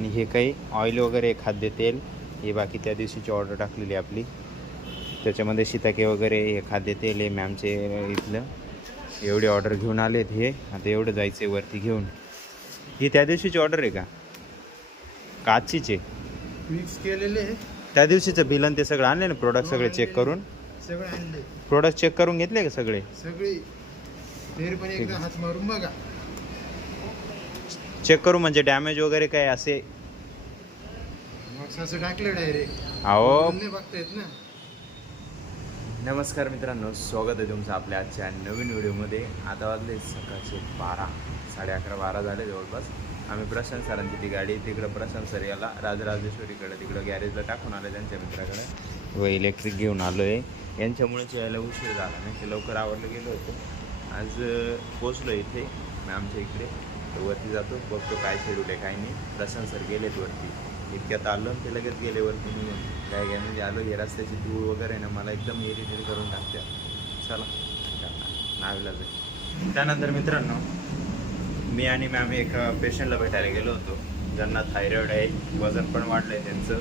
आणि हे काही ऑइल वगैरे खाद्यतेल, हे बाकी त्या दिवशीची ऑर्डर टाकलेली आपली. त्याच्यामध्ये शिताके वगैरे हे खाद्यतेल आहे मॅमचे इथलं. एवढी ऑर्डर घेऊन आलेत हे. आता एवढं जायचं आहे वरती घेऊन. ही त्या दिवशीची ऑर्डर आहे का? काचीचे मिक्स केलेले त्या दिवशीचं बिल आणि ते सगळं आणले ना, प्रोडक्ट सगळे चेक करून? सगळे आणले. प्रोडक्ट चेक करून घेतले का सगळे? सगळी तरी पण एकदा हात मारून बघा. चेक करू म्हणजे डॅमेज वगैरे काय असे? मग असं टाकलं डायरेक्ट. अहो नाही बघता येत ना. नमस्कार मित्रांनो, स्वागत आहे तुमचं आपल्या आजच्या नवीन व्हिडिओमध्ये. आता वाजले सकाळचे 11:30 झाले जवळपास. आम्ही प्रशांत सरांची ती गाडी तिकडं प्रशांत सर याला राजराजेश्वरीकडे तिकडं गॅरेजला टाकून आलं त्यांच्या मित्राकडे व इलेक्ट्रिक घेऊन आलो आहे. यांच्यामुळेच यायला उशीर झाला नाही, ते लवकर आवरलं गेलो होतो. आज पोचलो इथे आमच्या इकडे. तर वरती जातो, बघतो काय शेड्यूल आहे काय नाही. प्रशांत सर गेलेत वरती, इतक्यात आलो ते लगेच गेले वरती निघून. काय म्हणजे आलो हे रस्त्याची धूळ वगैरे ना मला एकदम इरिटेट करून टाकते. चला नावीला जाईल. त्यानंतर मित्रांनो, मी आणि मॅम एक पेशंटला भेटायला गेलो होतो ज्यांना थायरॉईड आहे, वजन पण वाढलं आहे त्यांचं.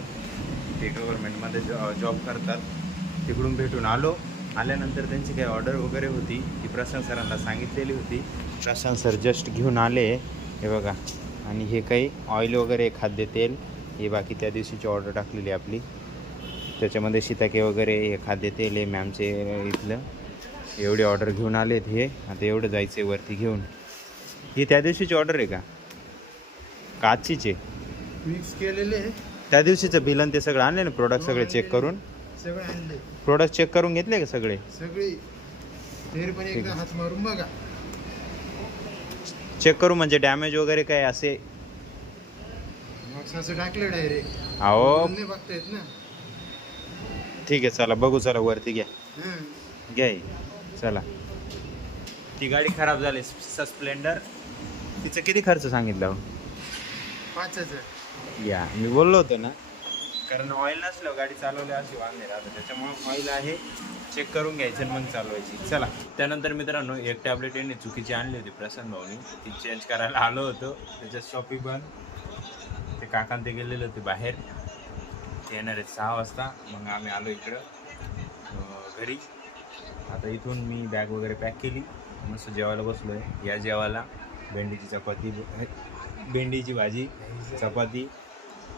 ते गव्हर्नमेंटमध्ये जॉब करतात. तिकडून भेटून आलो. आल्यानंतर त्यांची काही ऑर्डर वगैरे होती ती प्रशांत सरांना सांगितलेली होती. प्रशांत सर जस्ट घेऊन आले हे बघा. आणि हे काही ऑइल वगैरे खाद्यतेल, हे बाकी त्या दिवशीची ऑर्डर टाकलेली आपली. त्याच्यामध्ये शिताके वगैरे हे खाद्यतेल आहे मॅमचे इथलं. एवढी ऑर्डर घेऊन आलेत हे. आता एवढं जायचं आहे वरती घेऊन. ही त्या दिवशीची ऑर्डर आहे का? काचीचे मिक्स केलेले त्या दिवशीचं बिल आणि ते सगळं आणले ना, प्रोडक्ट सगळे चेक करून? सगळे आणले. प्रोडक्ट चेक करून घेतले का सगळे? सगळी तरी पण एकदा हात मारून बघा. चेक करू म्हणजे डॅमेज वगैरे काय असे? मग असं टाकलं डायरेक्ट. अहो नाही बघता येत ना. ठीक आहे, चला बघू. चला वरती घ्या घ्या चला. ती गाडी खराब झाली स्प्लेंडर. तिचं किती खर्च सांगितला हो? 5,000. या मी बोललो होतो ना, कारण ऑइल नसलं गाडी चालवली अशी वांगे राहतं. त्याच्यामुळे ऑइल आहे चेक करून घ्यायचं आणि मग चालवायची. चला. त्यानंतर मित्रांनो, एक टॅबलेट यांनी चुकीची आणली होती प्रशांत भाऊनी, ती चेंज करायला आलो होतो. त्याच्यात शॉपी बंद. ते काकांत ते गेलेले होते बाहेर. ते येणार आहेत 6 वाजता. मग आम्ही आलो इकडं घरी. आता इथून मी बॅग वगैरे पॅक केली, मस्त जेवायला बसलो आहे. या जेवायला भेंडीची चपाती, भेंडीची भाजी, चपाती.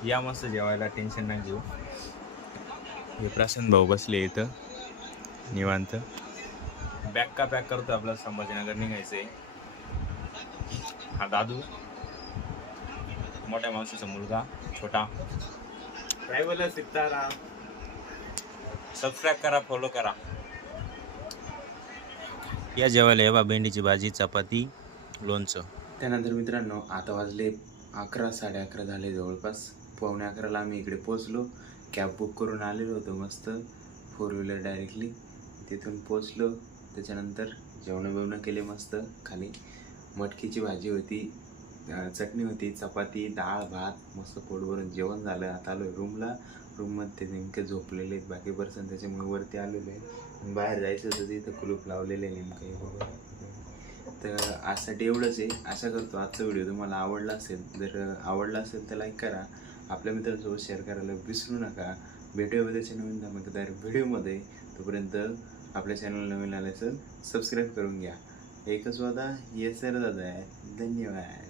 या मस्त जेवायला, टेन्शन नाही घेऊ. हे प्रशांत भाऊ बसले इथं निवांत. बॅग का पॅक करतो, आपला संभाजीनगर निघायचं आहे. हा दादू, मोठ्या मावशीचा मुलगा छोटा. काय बोला सितारा. सबस्क्राईब करा, फॉलो करा. या जेवायला येवा भेंडीची भाजी, चपाती, लोणचं. त्यानंतर मित्रांनो, आता वाजले 11, 11:30 झाले जवळपास. 11:45 आम्ही इकडे पोचलो. कॅब बुक करून आलेलो होतो मस्त 4 व्हीलर डायरेक्टली. तिथून पोचलो. त्याच्यानंतर जेवणं केले मस्त. खाली मटकीची भाजी होती, चटणी होती, चपाती, डाळ, भात, मस्त पोट भरून जेवण झालं. आता आलो रूमला. रूममध्ये नेमके झोपलेले आहेत बाकी पर्सन, त्याच्यामुळे वरती आलेलो आहे. बाहेर जायचं होतं तिथं कुलूप लावलेलं आहे नेमकं. तर आजसाठी एवढंच आहे. आशा करतो आजचा व्हिडिओ तुम्हाला आवडला असेल. जर आवडला असेल तर लाईक करा, आपल्या मित्रांसोबत शेअर करायला विसरू नका. भेटूया उद्याच्या नवीन धमाकेदार व्हिडिओमध्ये. तोपर्यंत आपल्या चॅनल नवीन आलं असेल सबस्क्राईब करून घ्या. एकच वादा, येस सर दादा आहे. धन्यवाद.